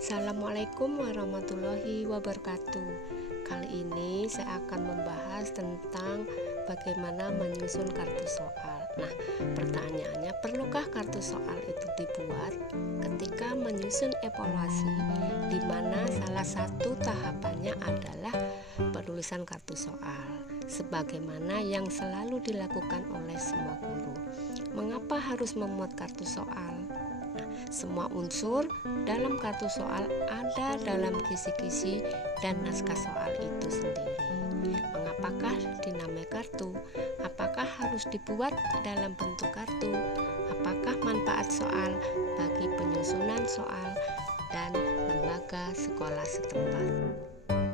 Assalamualaikum warahmatullahi wabarakatuh. Kali ini saya akan membahas tentang bagaimana menyusun kartu soal. Nah, pertanyaannya, perlukah kartu soal itu dibuat? Ketika menyusun evaluasi, di mana salah satu tahapannya adalah penulisan kartu soal, sebagaimana yang selalu dilakukan oleh semua guru. Mengapa harus memuat kartu soal? Semua unsur dalam kartu soal ada dalam kisi-kisi dan naskah soal itu sendiri. Mengapakah dinamai kartu? Apakah harus dibuat dalam bentuk kartu? Apakah manfaat soal bagi penyusunan soal dan lembaga sekolah setempat?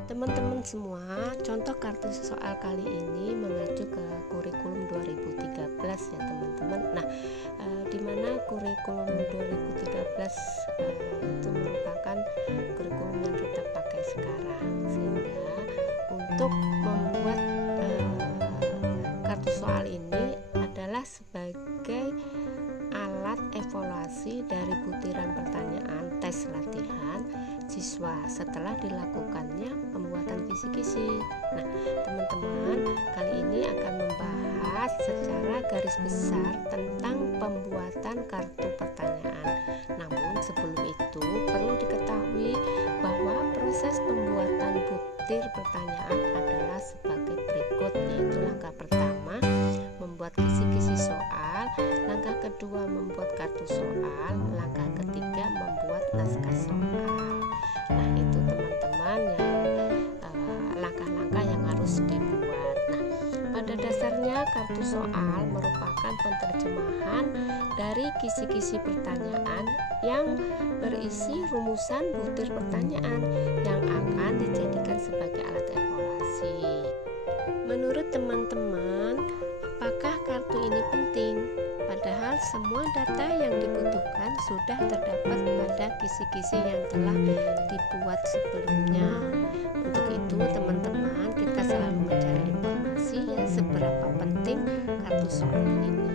Teman-teman semua, contoh kartu soal kali ini mengacu ke kurikulum 2013 ya teman-teman. Nah, di mana kurikulum 2013 itu merupakan kurikulum yang kita pakai sekarang, sehingga untuk membuat kartu soal ini adalah sebagai alat evaluasi dari butiran pertanyaan tes latihan siswa setelah dilakukannya pembuatan kisi-kisi. Nah, teman-teman, kali ini akan membahas secara garis besar tentang pembuatan kartu pertanyaan. Namun sebelum itu perlu diketahui bahwa proses pembuatan butir pertanyaan adalah sebagai berikut, yaitu langkah pertama membuat kisi-kisi soal, langkah kedua membuat kartu soal, langkah ketiga membuat naskah soal. Nah, itu teman-teman yang langkah-langkah yang harus dibuat. Nah, pada dasarnya kartu soal merupakan penerjemahan dari kisi-kisi pertanyaan yang berisi rumusan butir pertanyaan yang akan dijadikan sebagai alat evaluasi. Menurut teman-teman, apakah kartu ini penting? Padahal semua data yang dibutuhkan sudah terdapat pada kisi-kisi yang telah dibuat sebelumnya. Untuk itu teman-teman, kita selalu mencari informasi ya seberapa penting kartu soal ini.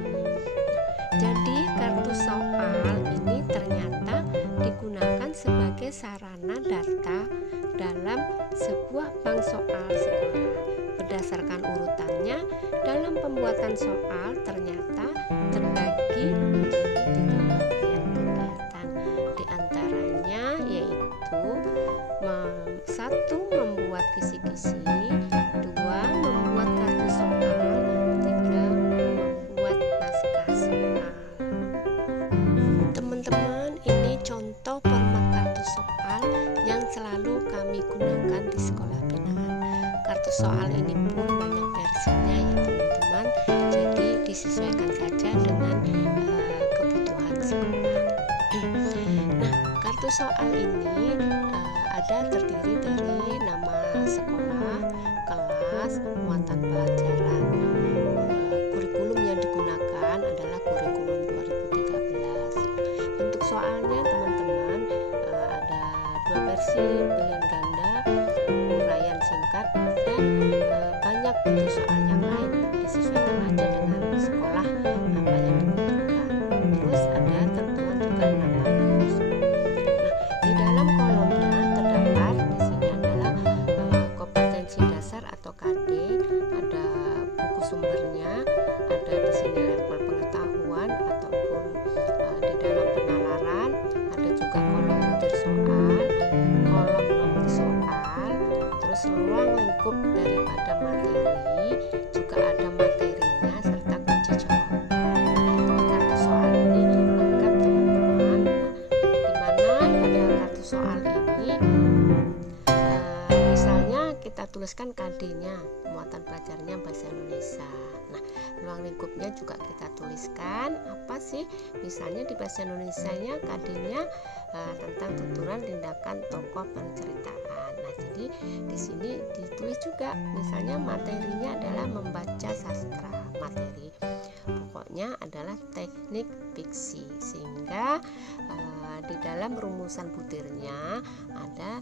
Jadi kartu soal ini ternyata digunakan sebagai sarana data dalam sebuah bank soal sekolah. Berdasarkan urutannya, dalam pembuatan soal ternyata terbagi menjadi 3 bagian kegiatan. Di antaranya yaitu 1. Membuat kisi-kisi, 2. Membuat kartu soal, 3. Membuat naskah soal. Teman-teman, ini contoh format kartu soal yang selalu kami gunakan di sekolah binaan. Kartu soal ini pun banyak versinya ya teman-teman, jadi disesuaikan saja dengan kebutuhan sekolah. Nah, kartu soal ini ada terdiri dari nama sekolah, kelas, muatan pelajaran. Kurikulum yang digunakan adalah kurikulum 2013. Untuk soalnya teman-teman ada 2 versi, pilihan ganda, uraian singkat, dan banyak bentuk soal yang lain, disesuaikan aja dengan sekolah apa yang dibutuhkan. Terus ada tentuan juga 18. Nah, di dalam kolomnya terdapat di sini adalah kompetensi dasar atau KD, ada buku sumbernya, ada di sini level pengetahuan ataupun di dalam penalaran, ada juga kolom butir soal, kolom nomor soal, terus ruang lingkup daripada materi, juga ada materinya serta kunci jawaban. Di kartu soal ini lengkap teman-teman, dimana pada kartu soal ini misalnya kita tuliskan KD-nya, muatan pelajarannya bahasa Indonesia. Nah, ruang lingkupnya juga kita tuliskan apa sih? Misalnya di bahasa Indonesianya KD-nya tentang tuturan tindakan tokoh penceritaan. Nah, jadi di sini ditulis juga misalnya materinya adalah membaca sastra. Materi pokoknya adalah teknik fiksi, sehingga di dalam rumusan butirnya ada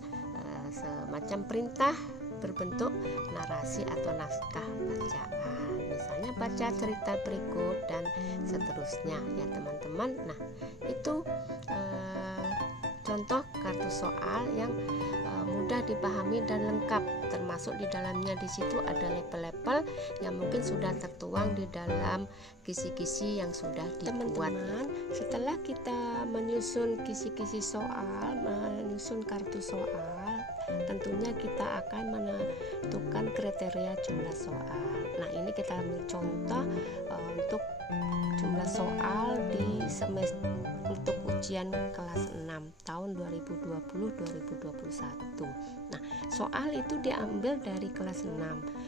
semacam perintah berbentuk narasi atau naskah bacaan, misalnya baca cerita berikut dan seterusnya ya teman-teman. Nah, itu contoh kartu soal yang mudah dipahami dan lengkap, termasuk di dalamnya di situ ada label-label yang mungkin sudah tertuang di dalam kisi-kisi yang sudah dibuat. Teman-teman, setelah kita menyusun kisi-kisi soal, menyusun kartu soal, tentunya kita akan menentukan kriteria jumlah soal. Nah, ini kita ambil contoh untuk jumlah soal di semester untuk ujian kelas 6 tahun 2020-2021. Nah, soal itu diambil dari kelas 6.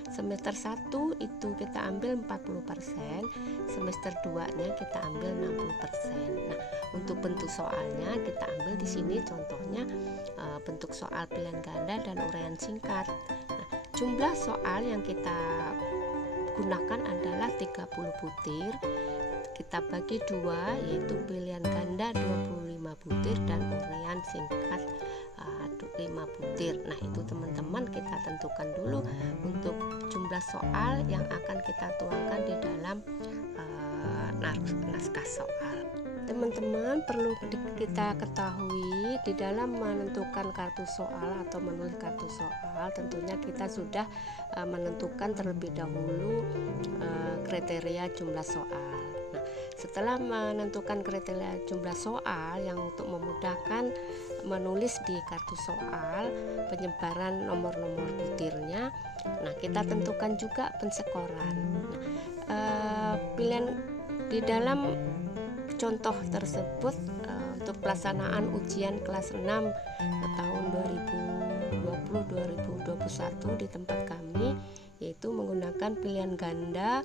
Semester 1 itu kita ambil 40%, semester 2-nya kita ambil 60%. Nah, untuk bentuk soalnya kita ambil di sini contohnya bentuk soal pilihan ganda dan uraian singkat. Nah, jumlah soal yang kita gunakan adalah 30 butir. Kita bagi dua, yaitu pilihan ganda 25 butir dan uraian singkat 5 butir. Nah, itu teman-teman kita tentukan dulu untuk jumlah soal yang akan kita tuangkan di dalam naskah soal. Teman-teman, perlu kita ketahui di dalam menentukan kartu soal atau menulis kartu soal, tentunya kita sudah menentukan terlebih dahulu kriteria jumlah soal. Nah, setelah menentukan kriteria jumlah soal yang untuk memudahkan menulis di kartu soal, penyebaran nomor-nomor butirnya, nah kita tentukan juga pensekoran. Nah, pilihan di dalam contoh tersebut untuk pelaksanaan ujian kelas 6 tahun 2020-2021 di tempat kami, yaitu menggunakan pilihan ganda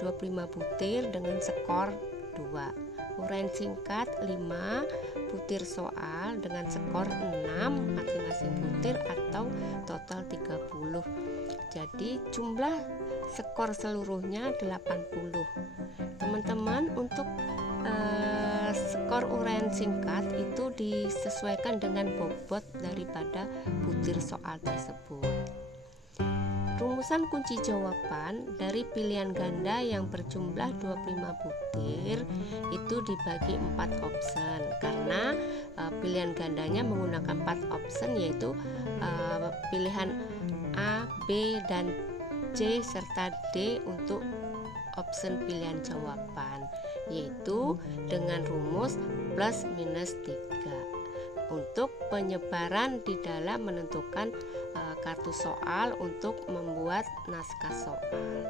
25 butir dengan skor 2, uraian singkat 5 butir soal dengan skor 6 masing-masing butir atau total 30. Jadi jumlah skor seluruhnya 80. Teman-teman, untuk skor uraian singkat itu disesuaikan dengan bobot daripada butir soal tersebut. Rumusan kunci jawaban dari pilihan ganda yang berjumlah 25 butir itu dibagi 4 option, karena pilihan gandanya menggunakan 4 option, yaitu pilihan A, B, dan C serta D untuk option pilihan jawaban, yaitu dengan rumus plus minus 3 untuk penyebaran di dalam menentukan kartu soal untuk membuat naskah soal.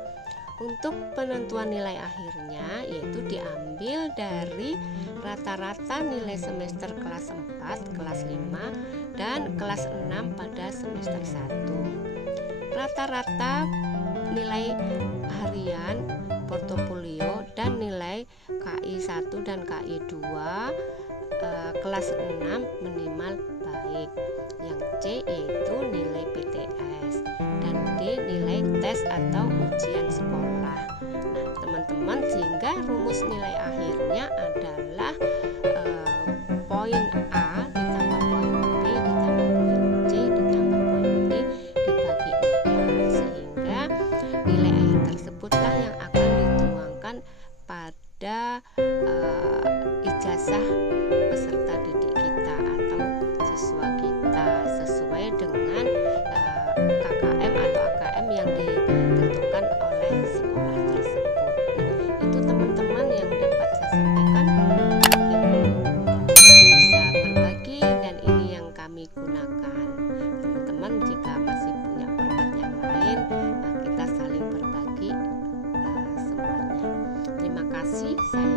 Untuk penentuan nilai akhirnya yaitu diambil dari rata-rata nilai semester kelas 4, kelas 5, dan kelas 6 pada semester 1. Rata-rata nilai harian, portofolio, dan nilai KI 1 dan KI 2 kelas 6 minimal baik. Yang C yaitu nilai PTS dan D nilai tes atau ujian sekolah. Nah, teman-teman, sehingga rumus nilai akhirnya adalah poin A ditambah poin B ditambah poin C ditambah poin D dibagi 4, sehingga nilai akhir tersebutlah yang akan dituangkan pada ijazah peserta didik kita atau siswa kita sesuai dengan KKM atau AKM yang ditentukan oleh sekolah tersebut. Nah, itu teman-teman yang dapat saya sampaikan. Bisa berbagi dan ini yang kami gunakan. Teman-teman, jika masih punya format yang lain, kita saling berbagi semuanya. Terima kasih. Saya